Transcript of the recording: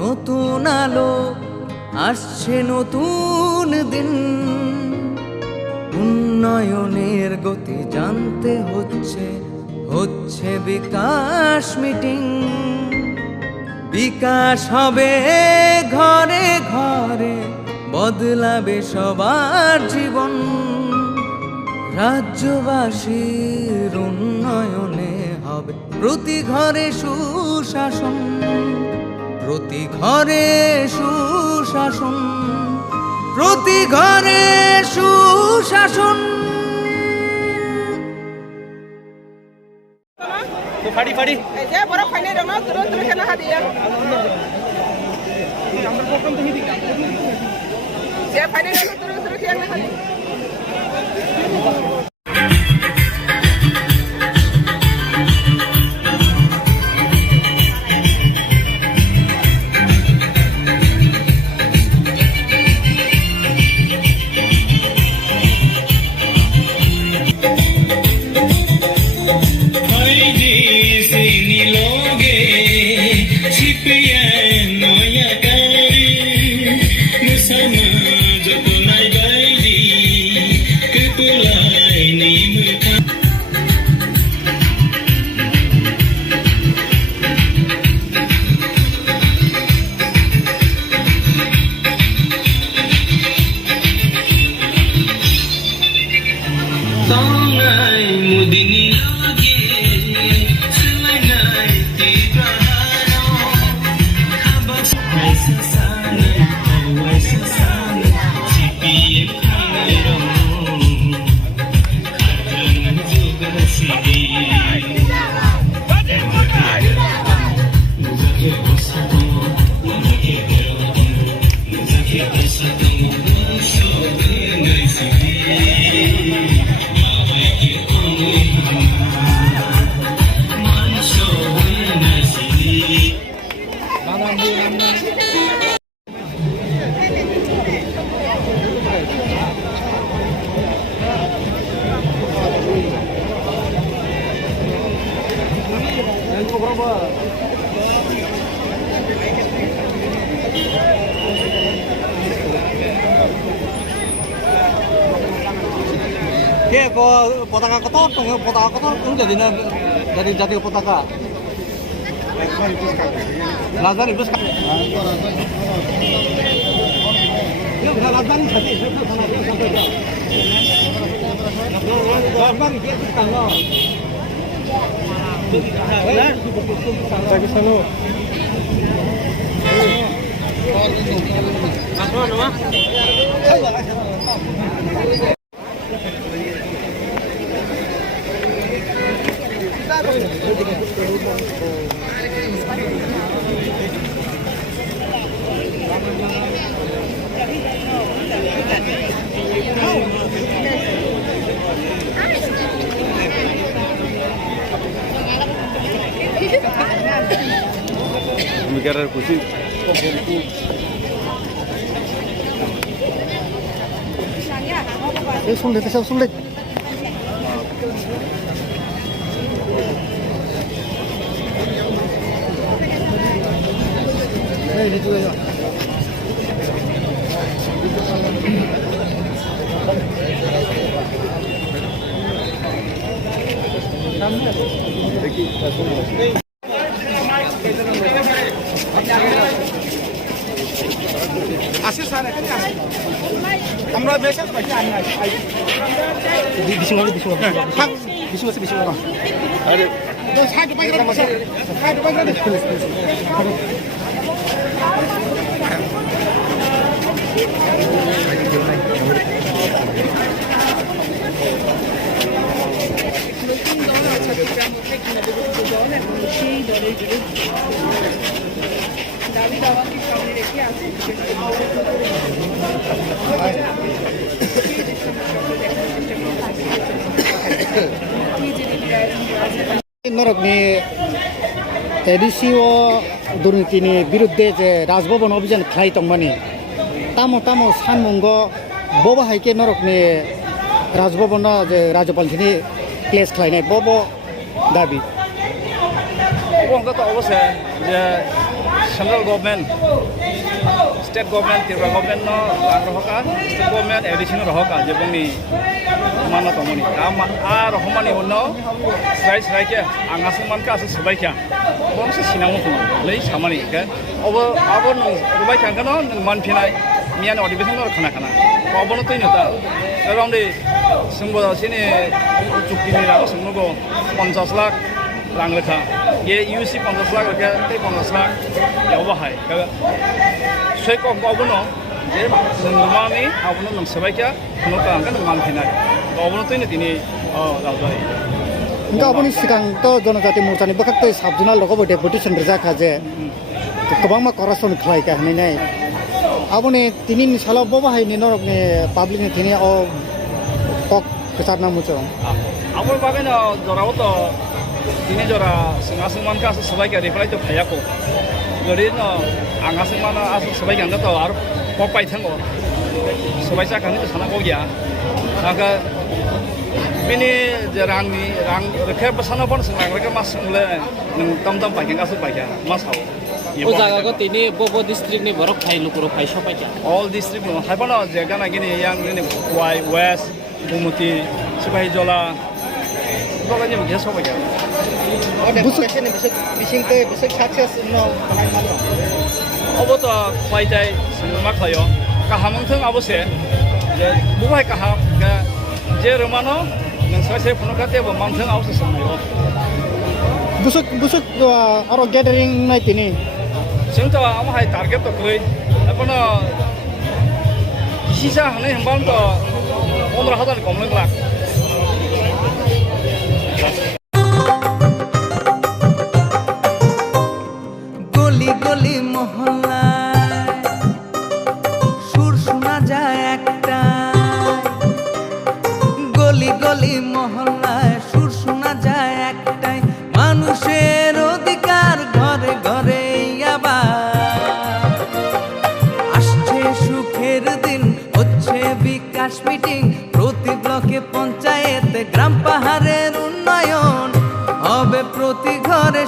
নতুন আলো, আসছে নতুন দিন। উন্নয়নের গতি জানতে হচ্ছে বিকাশ মিটিং। বিকাশ হবে ঘরে ঘরে, বদলাবে সবার জীবন। রাজ্যবাসীর উন্নয়নে হবে প্রতি ঘরে সুশাসন, প্রতি ঘরে সুশাসন, প্রতি ঘরে সুশাসন। ফাড়ি ফাড়ি এই যে বড় ফাইনে রনো তুরো তুরো খেলা হাদিয়া আমরা প্রথম থেকে দিলাম যে ফাইনে রনো তুরো তুরো খেলা হাদিয়া। পতাকা কত পতাকা কত কোন jadi জাতীয় পতাকা রাজধানী রাজধানী Bicara kursi. Sulit, sulit. Ini juga ya. Asir sana kan asir. আমরা বেশি বাকি আনি আই বিশু মানে বিশু থাক বিশু আছে বিশু না আরে সাইড বাইরে বসে সাইড বাইরে নতুন দল আছে যেটার মধ্যে কিনা দল এখন সেই দলের বিরুদ্ধে দাবি দাওয়াকে সামনে রেখে আছে नरकनि एडिसिअ दुर्नीतिनि बिरुद्धे जे राजभवन अभियान खालाय दंमानि तामो तामो सानमंग बबो हायके नरकनि राजभवन जे राज्यपालनि प्लेस खालायनाय बबो दाबि অবশ্যই যে central government state government Tripura government no ang rohoka state government additional rohoka je bongni mana tomoni ar homani onno srai ke ang asung man ka subai kya bong se sinamu fu lei samani ke obo abon rubai kya kano man phinai mian audition no khana obo no toino ta around the sungbo sini chukti ni ra sungno go 50 lakh rang lekha ye UC 50 lakh ke 50 lakh yawa hai ka soi ko obo no je normani obo no nam sabai kya kono ka ang man phinai obo no toino tini rabai ఇంకా আপুনি সিগাংতো জনজাতি মোৰ্চাनि বখাতে সাবজুনা লগবো deputation রেজাখা যে गोबां करासन खालायका हनैनाय আপুনি তিনি সালা ববাহাইনি নরকনি পাবলিকনি তিনি ও cock কেসারনা মুচো আমার বাগানে জরাও তো তিনি জরা সিংমান কা সবাইকে রিপ্লাই তো ফায়াকো যদি ন আঙা সিংমান আস সবাইকে আঙ্গা তো আর কক পাই থাঙ্গো সবাই সাকানি তো সানা গিয়া আকা बिनि जे रांनि रां रेखे बसाना पन संग रेखे मास संगले नों तम तम पाइकें गासो पाइकें मास हाव ओ जागाको तिनी बोबो डिस्ट्रिक्ट नि बरक फाइ लुकुरो फाइ सपाइकें ऑल डिस्ट्रिक्ट नो हाइबानो जे गाना गिनि यां गिनि वाइ वेस्ट बुमुति सिपाही जला बगानि मगे सपाइकें बुसुकेशनि बिसिंते बिसक सक्सेस नो खानाय मानो अबो तो फाइजाय मा खायो काहामथों अबसे जे बुहाय काहा जे रमानो नोंसासे फुनखाते बो मांथों आवसो समयो busuk aro gathering nai tini जोंथ' आमहाय टार्गेट तो गई अपनो किसिसा हने हम्बान तो 15,000 कम लंगला गली गली मोहल्ला सुर शोना যায় একটা गली गली मोहल्लाয় সুর শোনা যায় একটাই মানুষের অধিকার ঘরে ঘরে আবার আসছে সুখের দিন হচ্ছে বিকাশ মিটিং প্রতি ব্লকে পঞ্চায়েতে গ্রাম পাহাড়ের উন্নয়ন হবে প্রতি ঘরে